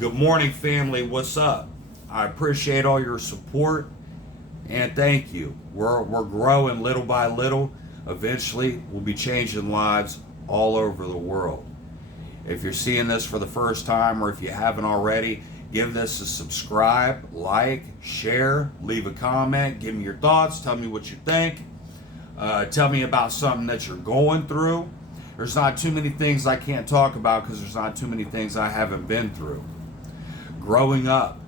Good morning, family. What's up? I appreciate all your support and thank you. We're growing little by little. Eventually, we'll be changing lives all over the world. If you're seeing this for the first time or if you haven't already, give this a subscribe, like, share, leave a comment, give me your thoughts, tell me what you think. Tell me about something that you're going through. There's not too many things I can't talk about because there's not too many things I haven't been through. Growing up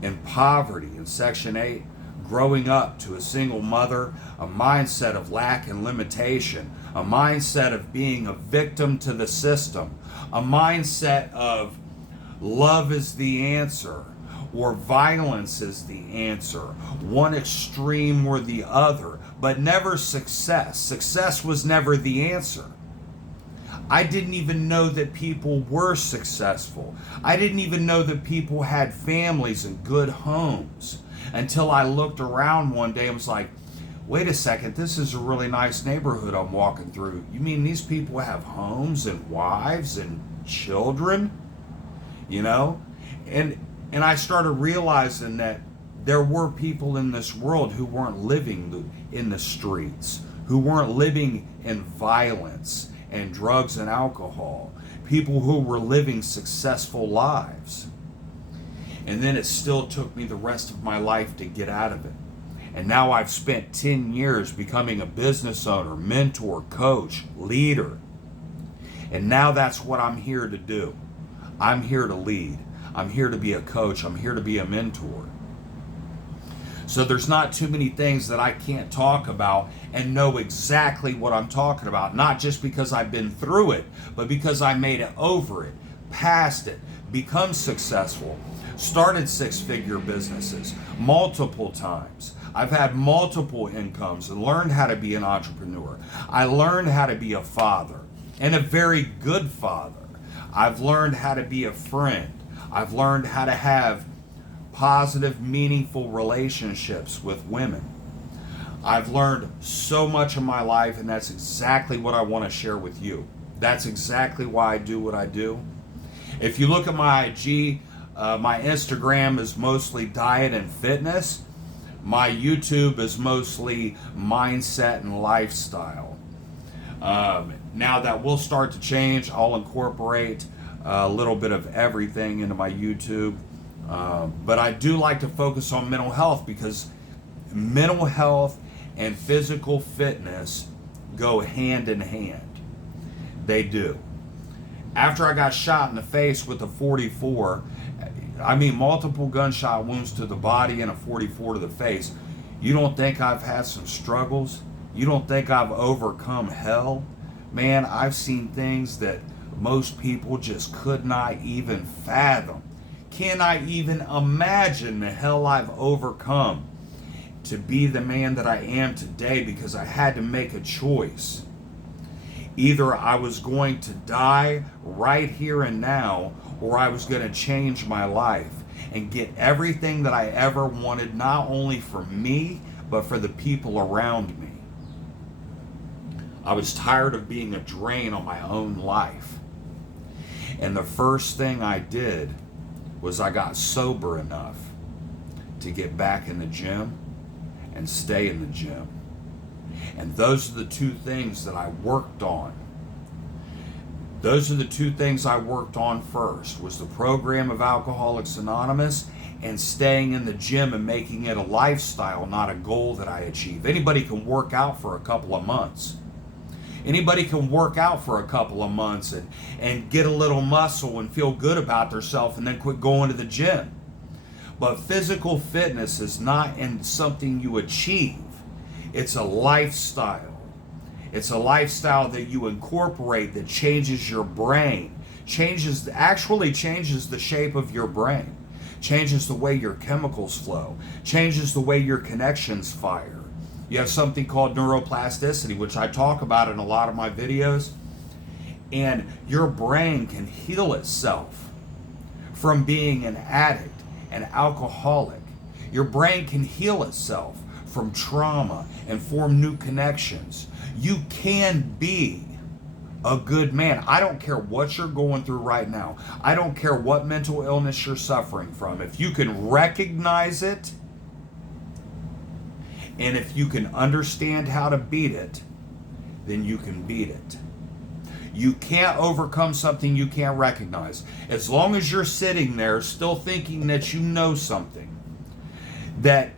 in poverty in Section 8, growing up to a single mother, a mindset of lack and limitation, a mindset of being a victim to the system, a mindset of love is the answer or violence is the answer, one extreme or the other, but never success. Success was never the answer. I didn't even know that people were successful. I didn't even know that people had families and good homes until I looked around one day and was like, wait a second, this is a really nice neighborhood I'm walking through. You mean these people have homes and wives and children? You know? And I started realizing that there were people in this world who weren't living in the streets, who weren't living in violence and drugs and alcohol, people who were living successful lives. And then it still took me the rest of my life to get out of it. And now I've spent 10 years becoming a business owner, mentor, coach, leader. And now that's what I'm here to do. I'm here to lead. I'm here to be a coach. I'm here to be a mentor. So there's not too many things that I can't talk about and know exactly what I'm talking about. Not just because I've been through it, but because I made it over it, past it, become successful, started six-figure businesses multiple times. I've had multiple incomes and learned how to be an entrepreneur. I learned how to be a father and a very good father. I've learned how to be a friend. I've learned how to have positive, meaningful relationships with women. I've learned so much in my life, and that's exactly what I want to share with you. That's exactly why I do what I do. If you look at my IG, my Instagram is mostly diet and fitness. My YouTube is mostly mindset and lifestyle. Now that will start to change. I'll incorporate a little bit of everything into my YouTube. But I do like to focus on mental health because mental health and physical fitness go hand in hand. They do. After I got shot in the face with a .44, I mean multiple gunshot wounds to the body and a .44 to the face, you don't think I've had some struggles? You don't think I've overcome hell? Man, I've seen things that most people just could not even fathom. Can I even imagine the hell I've overcome to be the man that I am today because I had to make a choice. Either I was going to die right here and now, or I was going to change my life and get everything that I ever wanted, not only for me, but for the people around me. I was tired of being a drain on my own life. And the first thing I did was I got sober enough to get back in the gym and stay in the gym. And those are the two things that I worked on. Those are the two things I worked on first, was the program of Alcoholics Anonymous and staying in the gym and making it a lifestyle, not a goal that I achieve. Anybody can work out for a couple of months. Anybody can work out for a couple of months and get a little muscle and feel good about themselves and then quit going to the gym. But physical fitness is not something you achieve. It's a lifestyle. It's a lifestyle that you incorporate that changes your brain, actually changes the shape of your brain, changes the way your chemicals flow, changes the way your connections fire. You have something called neuroplasticity, which I talk about in a lot of my videos. And your brain can heal itself from being an addict, an alcoholic. Your brain can heal itself from trauma and form new connections. You can be a good man. I don't care what you're going through right now. I don't care what mental illness you're suffering from. If you can recognize it, and if you can understand how to beat it, then you can beat it. You can't overcome something you can't recognize. As long as you're sitting there still thinking that you know something, that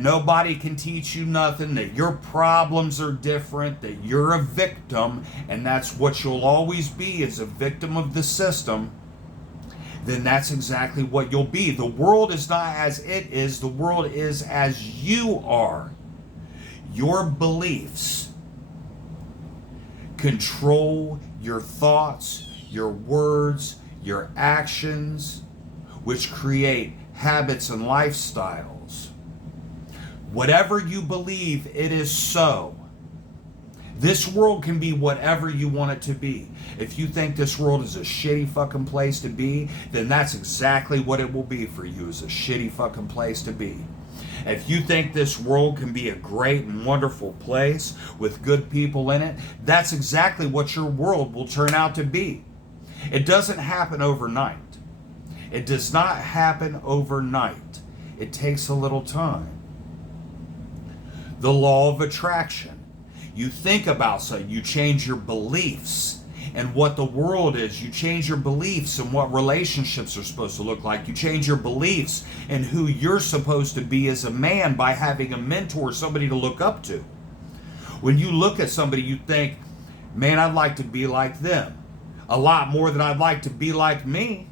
nobody can teach you nothing, that your problems are different, that you're a victim, and that's what you'll always be, is a victim of the system, then that's exactly what you'll be. The world is not as it is, the world is as you are. Your beliefs control your thoughts, your words, your actions, which create habits and lifestyles. Whatever you believe, it is so. This world can be whatever you want it to be. If you think this world is a shitty fucking place to be, then that's exactly what it will be for you, is a shitty fucking place to be. If you think this world can be a great and wonderful place with good people in it, that's exactly what your world will turn out to be. It doesn't happen overnight. It does not happen overnight. It takes a little time. The law of attraction. You think about something, you change your beliefs and what the world is. You change your beliefs and what relationships are supposed to look like. You change your beliefs and who you're supposed to be as a man by having a mentor, somebody to look up to. When you look at somebody, you think, man, I'd like to be like them. A lot more than I'd like to be like me.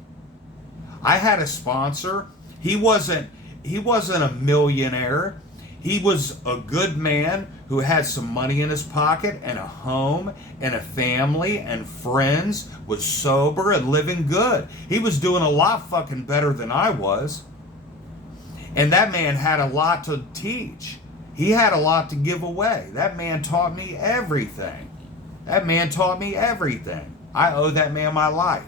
I had a sponsor. He wasn't a millionaire. He was a good man who had some money in his pocket and a home and a family and friends, was sober and living good. He was doing a lot fucking better than I was. And that man had a lot to teach. He had a lot to give away. That man taught me everything. That man taught me everything. I owe that man my life.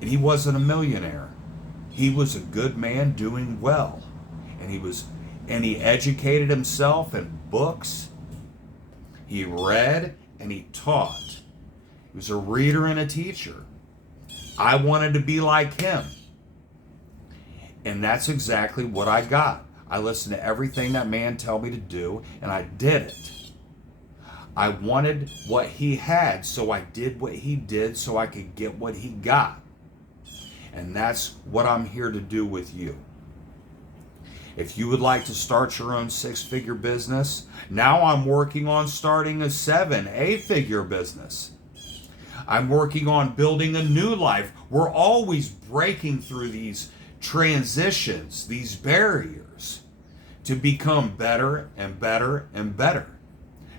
And he wasn't a millionaire. He was a good man doing well. And he educated himself in books. He read and he taught. He was a reader and a teacher. I wanted to be like him. And that's exactly what I got. I listened to everything that man told me to do, and I did it. I wanted what he had, so I did what he did so I could get what he got. And that's what I'm here to do with you. If you would like to start your own 6-figure business, now I'm working on starting a 7, 8-figure business. I'm working on building a new life. We're always breaking through these transitions, these barriers, to become better and better and better.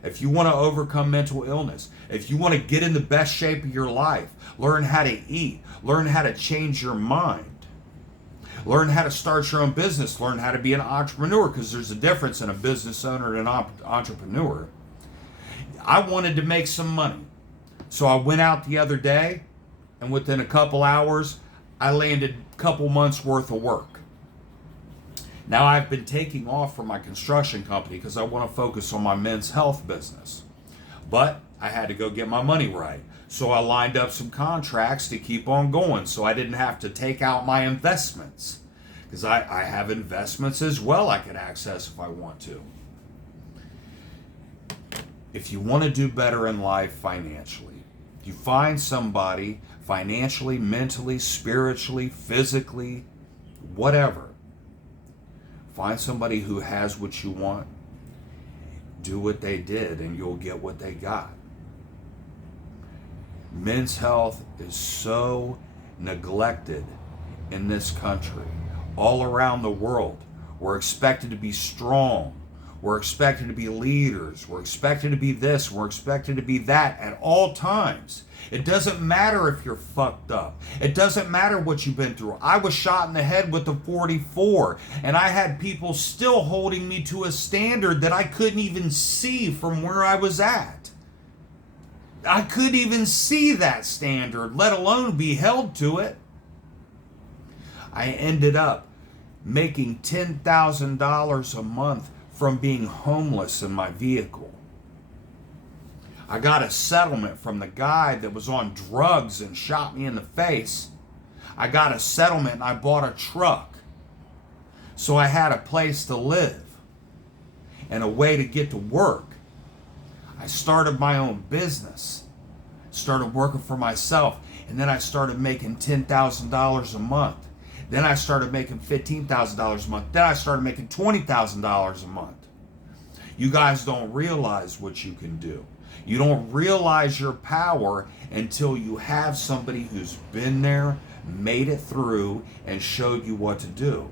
If you want to overcome mental illness, if you want to get in the best shape of your life, learn how to eat, learn how to change your mind, learn how to start your own business, learn how to be an entrepreneur, because there's a difference in a business owner and an entrepreneur. I wanted to make some money. So I went out the other day, and within a couple hours, I landed a couple months worth of work. Now I've been taking off from my construction company because I want to focus on my men's health business. But I had to go get my money right. So I lined up some contracts to keep on going so I didn't have to take out my investments. Because I have investments as well I could access if I want to. If you want to do better in life financially, if you find somebody financially, mentally, spiritually, physically, whatever, find somebody who has what you want, do what they did, and you'll get what they got. Men's health is so neglected in this country. All around the world, we're expected to be strong. We're expected to be leaders. We're expected to be this. We're expected to be that at all times. It doesn't matter if you're fucked up. It doesn't matter what you've been through. I was shot in the head with a .44, and I had people still holding me to a standard that I couldn't even see from where I was at. I couldn't even see that standard, let alone be held to it. I ended up making $10,000 a month from being homeless in my vehicle. I got a settlement from the guy that was on drugs and shot me in the face. I got a settlement and I bought a truck. So I had a place to live and a way to get to work. I started my own business, started working for myself, and then I started making $10,000 a month. Then I started making $15,000 a month. Then I started making $20,000 a month. You guys don't realize what you can do. You don't realize your power until you have somebody who's been there, made it through, and showed you what to do.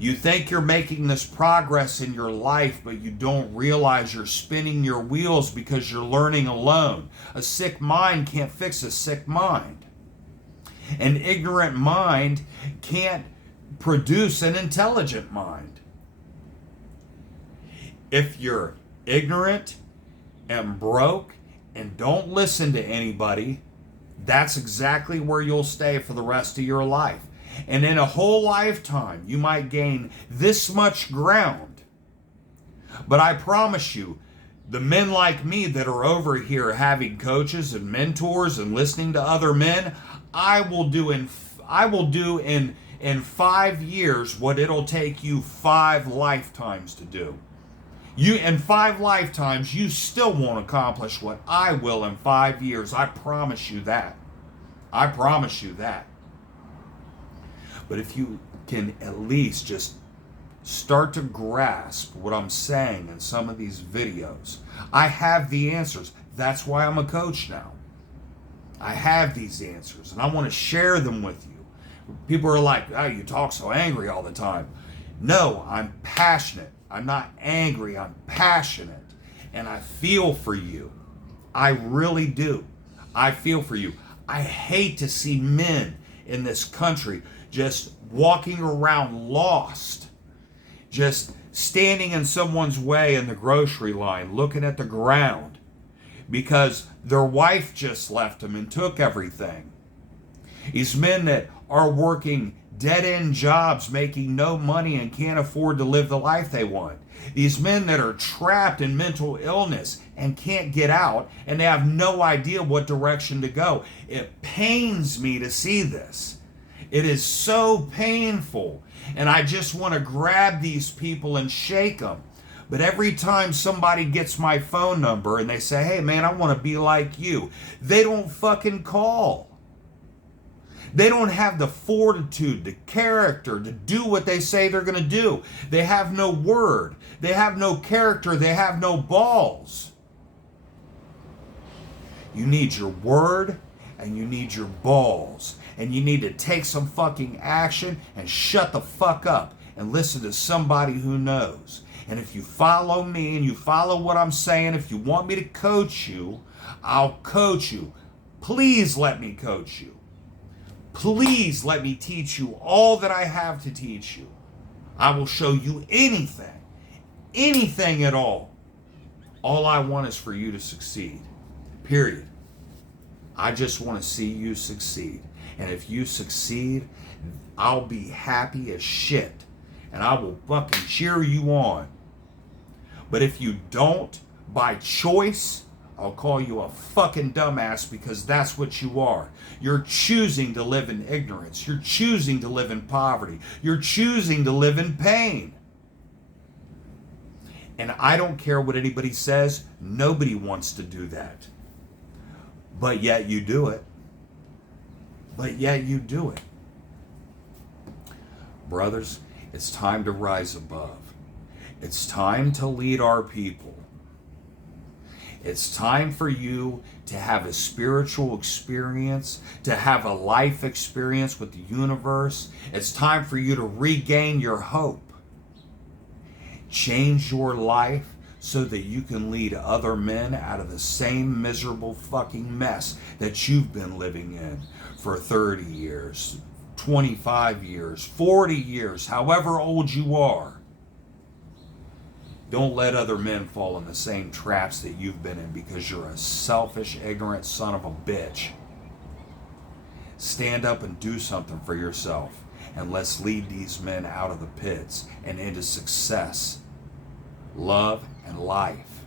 You think you're making this progress in your life, but you don't realize you're spinning your wheels because you're learning alone. A sick mind can't fix a sick mind. An ignorant mind can't produce an intelligent mind. If you're ignorant and broke and don't listen to anybody, that's exactly where you'll stay for the rest of your life. And in a whole lifetime, you might gain this much ground. But I promise you, the men like me that are over here having coaches and mentors and listening to other men, I will do in 5 years what it'll take you 5 lifetimes to do. You in 5 lifetimes, you still won't accomplish what I will in 5 years. I promise you that. I promise you that. But if you can at least just start to grasp what I'm saying in some of these videos, I have the answers. That's why I'm a coach now. I have these answers and I want to share them with you. People are like, oh, you talk so angry all the time. No, I'm passionate. I'm not angry. I'm passionate. And I feel for you. I really do. I feel for you. I hate to see men in this country just walking around lost, just standing in someone's way in the grocery line, looking at the ground because their wife just left them and took everything. These men that are working dead-end jobs, making no money and can't afford to live the life they want. These men that are trapped in mental illness and can't get out, and they have no idea what direction to go. It pains me to see this. It is so painful, and I just want to grab these people and shake them. But every time somebody gets my phone number and they say, hey man, I want to be like you, they don't fucking call. They don't have the fortitude, the character to do what they say they're going to do. They have no word. They have no character. They have no balls. You need your word and you need your balls. And you need to take some fucking action and shut the fuck up and listen to somebody who knows. And if you follow me and you follow what I'm saying, if you want me to coach you, I'll coach you. Please let me coach you. Please let me teach you all that I have to teach you. I will show you anything at all. All I want is for you to succeed. Period. I just want to see you succeed. And if you succeed, I'll be happy as shit. And I will fucking cheer you on. But if you don't, by choice, I'll call you a fucking dumbass because that's what you are. You're choosing to live in ignorance. You're choosing to live in poverty. You're choosing to live in pain. And I don't care what anybody says. Nobody wants to do that. But yet you do it. But yet you do it. Brothers, it's time to rise above. It's time to lead our people. It's time for you to have a spiritual experience, to have a life experience with the universe. It's time for you to regain your hope. Change your life so that you can lead other men out of the same miserable fucking mess that you've been living in for 30 years, 25 years, 40 years, however old you are. Don't let other men fall in the same traps that you've been in because you're a selfish, ignorant son of a bitch. Stand up and do something for yourself, and let's lead these men out of the pits and into success, love, and life.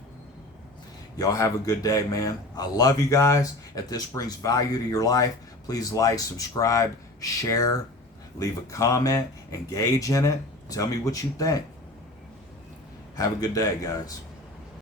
Y'all have a good day, man. I love you guys. If this brings value to your life, please like, subscribe, share, leave a comment, engage in it. Tell me what you think. Have a good day, guys.